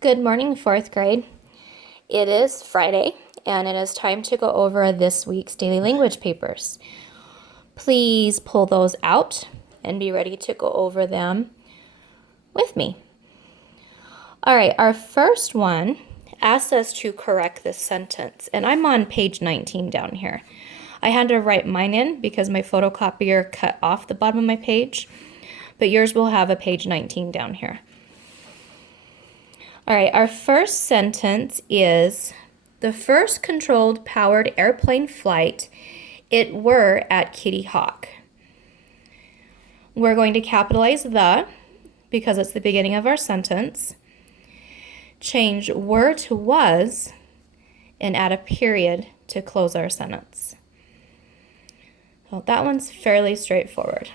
Good morning, fourth grade. It is Friday, and it is time to go over this week's daily language papers. Please pull those out and be ready to go over them with me. All right, our first one asks us to correct this sentence, and I'm on page 19 down here. I had to write mine in because my photocopier cut off the bottom of my page, but yours will have a page 19 down here. All right, our first sentence is, the first controlled powered airplane flight, it were at Kitty Hawk. We're going to capitalize the because it's the beginning of our sentence. Change were to was and add a period to close our sentence. Well, that one's fairly straightforward.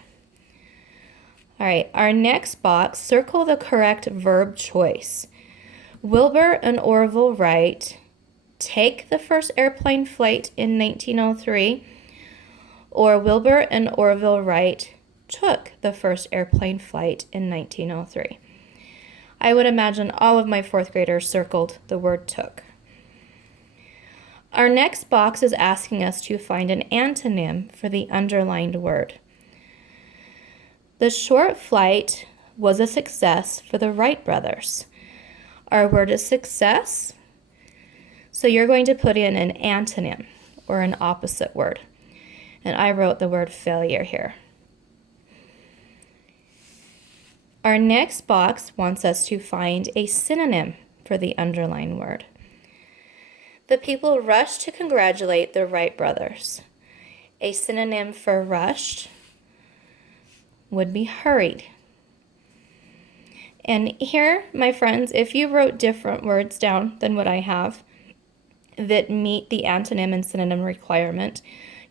All right, our next box, circle the correct verb choice. Wilbur and Orville Wright take the first airplane flight in 1903, or Wilbur and Orville Wright took the first airplane flight in 1903. I would imagine all of my fourth graders circled the word took. Our next box is asking us to find an antonym for the underlined word. The short flight was a success for the Wright brothers. Our word is success, so you're going to put in an antonym or an opposite word. And I wrote the word failure here. Our next box wants us to find a synonym for the underlined word. The people rushed to congratulate the Wright brothers. A synonym for rushed would be hurried. And here, my friends, if you wrote different words down than what I have that meet the antonym and synonym requirement,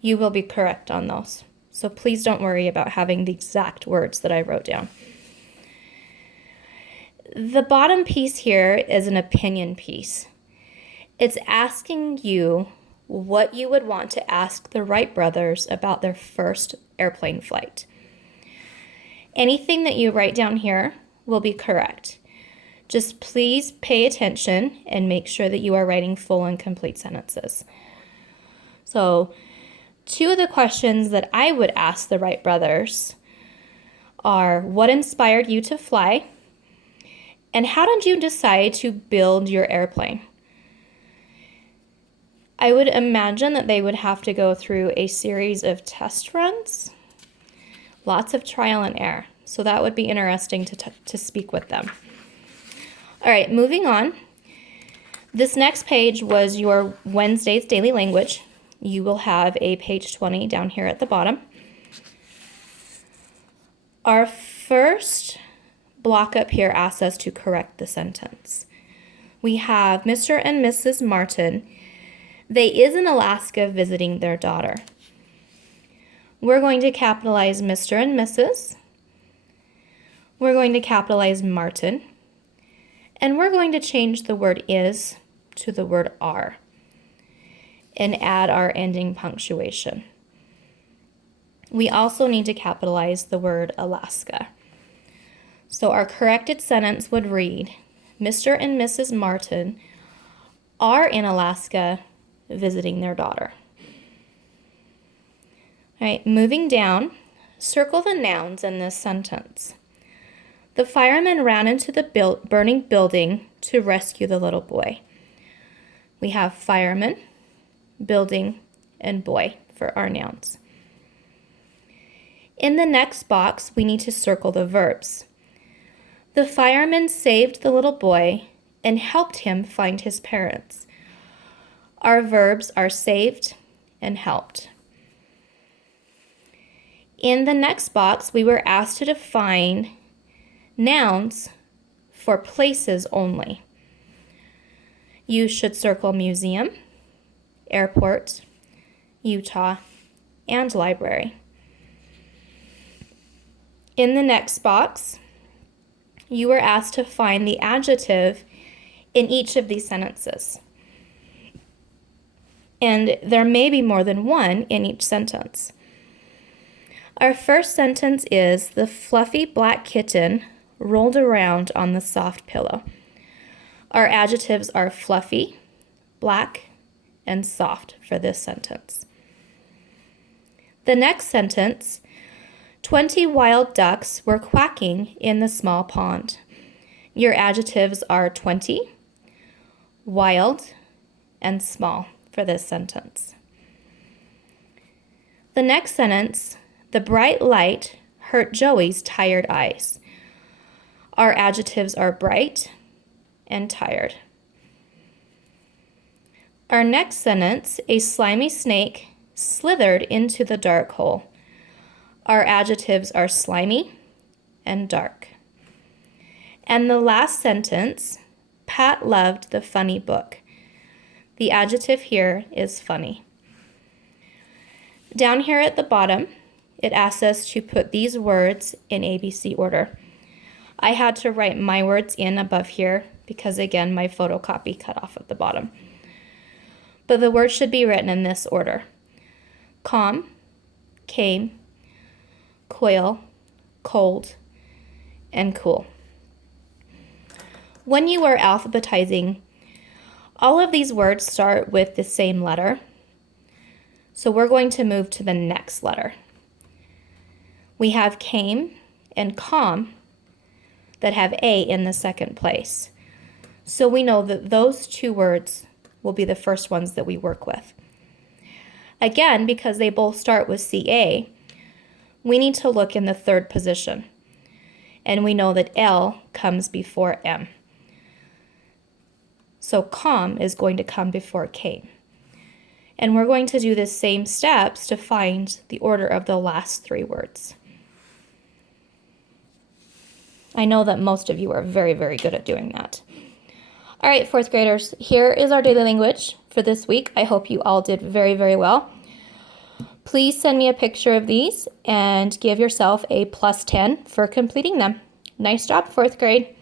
you will be correct on those. So please don't worry about having the exact words that I wrote down. The bottom piece here is an opinion piece. It's asking you what you would want to ask the Wright brothers about their first airplane flight. Anything that you write down here will be correct. Just please pay attention and make sure that you are writing full and complete sentences. So, two of the questions that I would ask the Wright brothers are, what inspired you to fly? And how did you decide to build your airplane? I would imagine that they would have to go through a series of test runs, lots of trial and error. So that would be interesting to speak with them. All right, moving on. This next page was your Wednesday's daily language. You will have a page 20 down here at the bottom. Our first block up here asks us to correct the sentence. We have Mr. and Mrs. Martin. They is in Alaska visiting their daughter. We're going to capitalize Mr. and Mrs. We're going to capitalize Martin, and we're going to change the word is to the word are and add our ending punctuation. We also need to capitalize the word Alaska. So our corrected sentence would read, Mr. and Mrs. Martin are in Alaska visiting their daughter. All right, moving down, circle the nouns in this sentence. The firemen ran into the burning building to rescue the little boy. We have fireman, building, and boy for our nouns. In the next box, we need to circle the verbs. The fireman saved the little boy and helped him find his parents. Our verbs are saved and helped. In the next box, we were asked to define nouns for places only. You should circle museum, airport, Utah, and library. In the next box, you were asked to find the adjective in each of these sentences. And there may be more than one in each sentence. Our first sentence is, the fluffy black kitten rolled around on the soft pillow. Our adjectives are fluffy, black, and soft for this sentence. The next sentence, 20 wild ducks were quacking in the small pond. Your adjectives are 20, wild, and small for this sentence. The next sentence, the bright light hurt Joey's tired eyes. Our adjectives are bright and tired. Our next sentence, a slimy snake slithered into the dark hole. Our adjectives are slimy and dark. And the last sentence, Pat loved the funny book. The adjective here is funny. Down here at the bottom, it asks us to put these words in ABC order. I had to write my words in above here because, again, my photocopy cut off at the bottom. But the words should be written in this order: calm, came, coil, cold, and cool. When you are alphabetizing, all of these words start with the same letter. So we're going to move to the next letter. We have came and calm that have A in the second place. So we know that those two words will be the first ones that we work with. Again, because they both start with CA, we need to look in the third position. And we know that L comes before M. So calm is going to come before came. And we're going to do the same steps to find the order of the last three words. I know that most of you are very, very good at doing that. All right, fourth graders, here is our daily language for this week. I hope you all did very, very well. Please send me a picture of these and give yourself a +10 for completing them. Nice job, fourth grade.